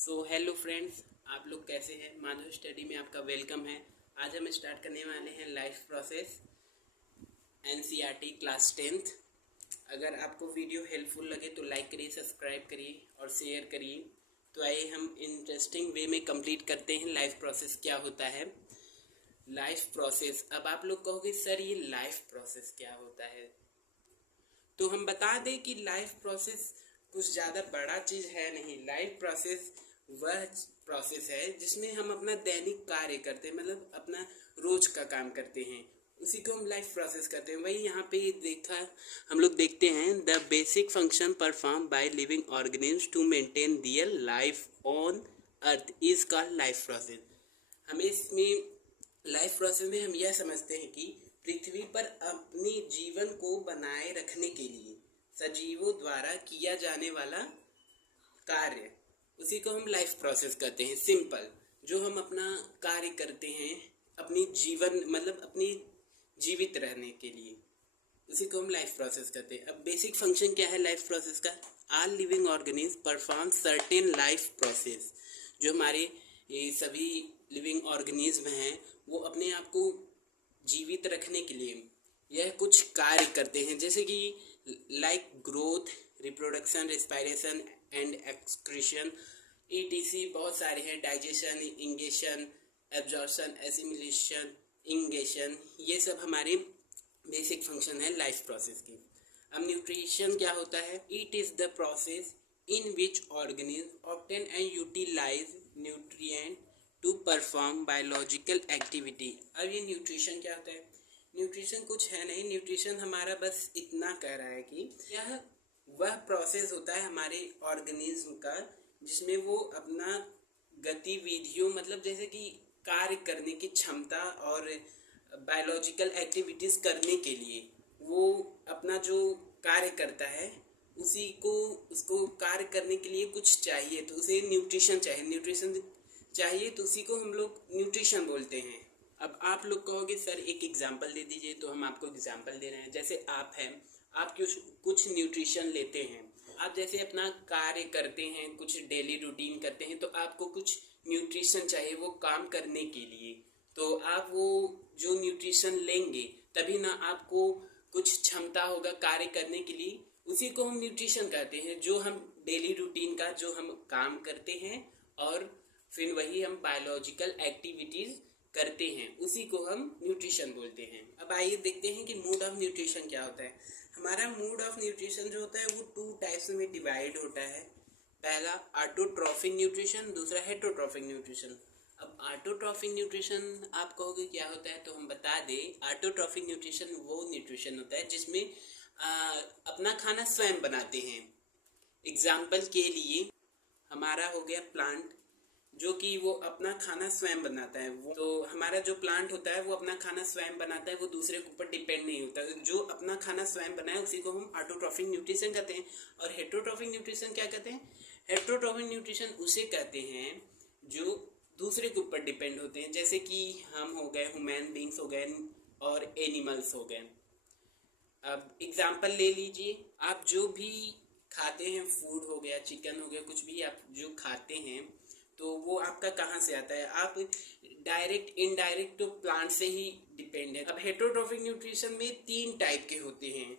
Hello friends, आप लोग कैसे हैं। माधव स्टडी में आपका वेलकम है। आज हम स्टार्ट करने वाले हैं life process NCERT class 10th। अगर आपको वीडियो हेल्पफुल लगे तो लाइक करिए, सब्सक्राइब करिए और शेयर करिए। तो आइए हम इंटरेस्टिंग वे में कंप्लीट करते हैं लाइफ प्रोसेस क्या होता है। लाइफ प्रोसेस, अब आप लोग कहोगे सर ये लाइफ प्रोसेस क्या होता है, तो हम बता दें कि लाइफ प्रोसेस कुछ ज़्यादा बड़ा चीज़ है नहीं। लाइफ प्रोसेस वह प्रोसेस है जिसमें हम अपना दैनिक कार्य करते हैं, मतलब अपना रोज का काम करते हैं, उसी को हम लाइफ प्रोसेस कहते हैं। वही यहाँ पे देखा हम लोग देखते हैं, the basic function perform by living organism to maintain their life on earth is called life process. हमें इसमें लाइफ प्रोसेस में हम यह समझते हैं कि पृथ्वी पर अपने जीवन को बनाए रखने के लिए सजीवों द्वारा किया जाने वाला कार्य, उसी को हम लाइफ प्रोसेस कहते हैं। सिंपल, जो हम अपना कार्य करते हैं अपनी जीवन, मतलब अपनी जीवित रहने के लिए, उसी को हम लाइफ प्रोसेस कहते हैं। अब बेसिक फंक्शन क्या है लाइफ प्रोसेस का? All living organism perform certain life process. जो हमारे ये सभी लिविंग ऑर्गेनिज्म हैं वो अपने आप को जीवित रखने के लिए यह कुछ कार्य करते हैं, जैसे कि like growth, reproduction, respiration and excretion ETC बहुत सारे हैं। Digestion, ingestion, absorption, assimilation, ingestion, ये सब हमारे बेसिक फंक्शन है लाइफ प्रोसेस की। अब न्यूट्रिशन क्या होता है? It is the process in which organism obtain and utilize nutrient to perform biological activity. अब ये न्यूट्रिशन क्या होता है? न्यूट्रिशन कुछ है नहीं, न्यूट्रिशन हमारा बस इतना कह रहा है कि यह वह प्रोसेस होता है हमारे ऑर्गेनिज्म का जिसमें वो अपना गतिविधियों, मतलब जैसे कि कार्य करने की क्षमता और बायोलॉजिकल एक्टिविटीज़ करने के लिए वो अपना जो कार्य करता है उसको कार्य करने के लिए कुछ चाहिए, तो उसे न्यूट्रिशन चाहिए। न्यूट्रिशन चाहिए तो उसी को हम लोग न्यूट्रिशन बोलते हैं। अब आप लोग कहोगे सर एक एग्जांपल दे दीजिए, तो हम आपको एग्जांपल दे रहे हैं। जैसे आप हैं, आप कुछ न्यूट्रिशन लेते हैं। आप जैसे अपना कार्य करते हैं, कुछ डेली रूटीन करते हैं, तो आपको कुछ न्यूट्रिशन चाहिए वो काम करने के लिए। तो आप वो जो न्यूट्रिशन लेंगे तभी ना आपको कुछ क्षमता होगा कार्य करने के लिए, उसी को हम न्यूट्रिशन कहते हैं। जो हम डेली रूटीन का जो हम काम करते हैं और फिर वही हम बायोलॉजिकल एक्टिविटीज़ करते हैं, उसी को हम न्यूट्रिशन बोलते हैं। अब आइए देखते हैं कि मोड ऑफ न्यूट्रिशन क्या होता है। हमारा मोड ऑफ न्यूट्रिशन जो होता है वो 2 टाइप्स में डिवाइड होता है। पहला ऑटोट्रॉफिक न्यूट्रिशन, दूसरा हेटरोट्रॉफिक न्यूट्रिशन। अब ऑटोट्रॉफिक न्यूट्रिशन आप कहोगे क्या होता है, तो हम बता दें ऑटोट्रॉफिक न्यूट्रिशन वो न्यूट्रिशन होता है जिसमें अपना खाना स्वयं बनाते हैं। एग्जाम्पल के लिए हमारा हो गया प्लांट, जो कि वो अपना खाना स्वयं बनाता है। वो तो हमारा जो प्लांट होता है वो अपना खाना स्वयं बनाता है, वो दूसरे के ऊपर डिपेंड नहीं होता। जो अपना खाना स्वयं बनाए उसी को हम ऑटोट्रॉफिक न्यूट्रिशन कहते हैं। और हेटरोट्रॉफिक न्यूट्रिशन क्या कहते हैं? हेटरोट्रॉफिक न्यूट्रिशन उसे कहते हैं जो दूसरे के ऊपर डिपेंड होते हैं, जैसे कि हम हो गए, ह्यूमन बींग्स हो गए और एनिमल्स हो गए। अब एग्जाम्पल ले लीजिए, आप जो भी खाते हैं, फूड हो गया, चिकन हो गया, कुछ भी आप जो खाते हैं तो वो आपका कहाँ से आता है? आप डायरेक्ट इनडायरेक्ट तो प्लांट से ही डिपेंड है। अब हेटरोट्रॉफिक न्यूट्रिशन में 3 टाइप के होते हैं।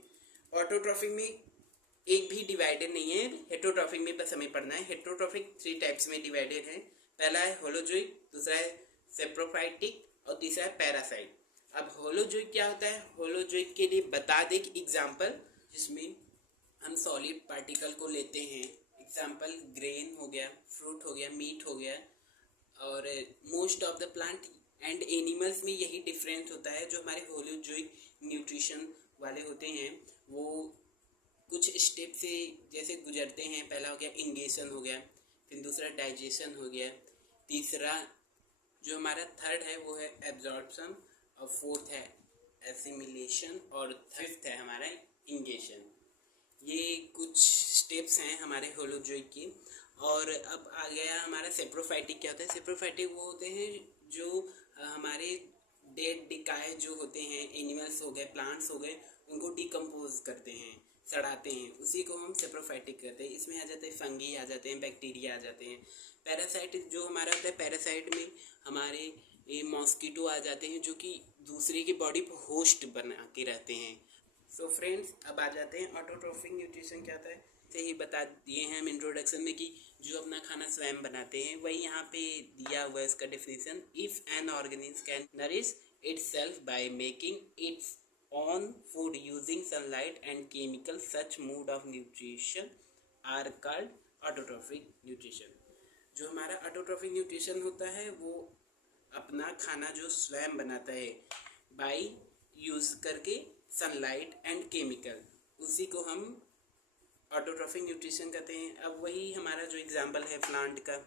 ऑटोट्रॉफिक में एक भी डिवाइडेड नहीं है, हेटरोट्रॉफिक में बस हमें पढ़ना है। हेटरोट्रॉफिक 3 टाइप्स में डिवाइडेड है। पहला है होलोजोइक, दूसरा है सेप्रोफाइटिक और तीसरा है पैरासाइट। अब होलोजोइक क्या होता है? होलोजोइक के लिए बता दें कि एग्जाम्पल, जिसमें हम सॉलिड पार्टिकल को लेते हैं। एग्जाम्पल ग्रेन हो गया, फ्रूट हो गया, मीट हो गया। और most of the plant and animals में यही डिफरेंस होता है। जो हमारे होलोजोइक न्यूट्रिशन वाले होते हैं वो कुछ स्टेप से जैसे गुजरते हैं। पहला हो गया इंगेशन हो गया, फिर दूसरा डाइजेशन हो गया, तीसरा जो हमारा थर्ड है वो है एब्जॉर्प्शन, और फोर्थ है एसिमिलेशन, और फिफ्थ है हमारा इंगेशन। ये कुछ स्टेप्स हैं हमारे होलोजोइक की। और अब आ गया हमारा सेप्रोफाइटिक। क्या होता है? सेप्रोफाइटिक वो होते हैं जो हमारे डेड डिकाय जो होते हैं, एनिमल्स हो गए, प्लांट्स हो गए, उनको डिकम्पोज करते हैं। सड़ाते हैं, उसी को हम सेप्रोफाइटिक कहते हैं। इसमें आ जाते हैं फंगी, आ जाते हैं बैक्टीरिया, आ जाते हैं पैरासाइट। जो हमारा होता है पैरासाइट में हमारे ये मॉस्किटो आ जाते हैं, जो कि दूसरे की बॉडी पर होस्ट बना के रहते हैं। सो फ्रेंड्स, अब आ जाते हैं ऑटोट्रोफिक न्यूट्रिशन क्या होता है। से ही बता दिए हैं हम इंट्रोडक्शन में कि जो अपना खाना स्वयं बनाते हैं, वही यहाँ पे दिया हुआ है इसका definition. If an organism can nourish itself by making its own food using sunlight and chemicals, such mode of nutrition are called autotrophic nutrition। जो हमारा ऑटोट्रोफिक न्यूट्रिशन होता है वो अपना खाना जो स्वयं बनाता है बाय यूज़ करके सनलाइट एंड केमिकल, उसी को हम ऑटोट्रोफिक न्यूट्रिशन कहते हैं। अब वही हमारा जो एग्जाम्पल है प्लांट का।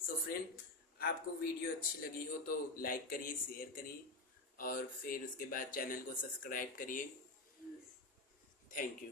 सो फ्रेंड, आपको वीडियो अच्छी लगी हो तो लाइक करिए, शेयर करिए और फिर उसके बाद चैनल को सब्सक्राइब करिए। Thank you.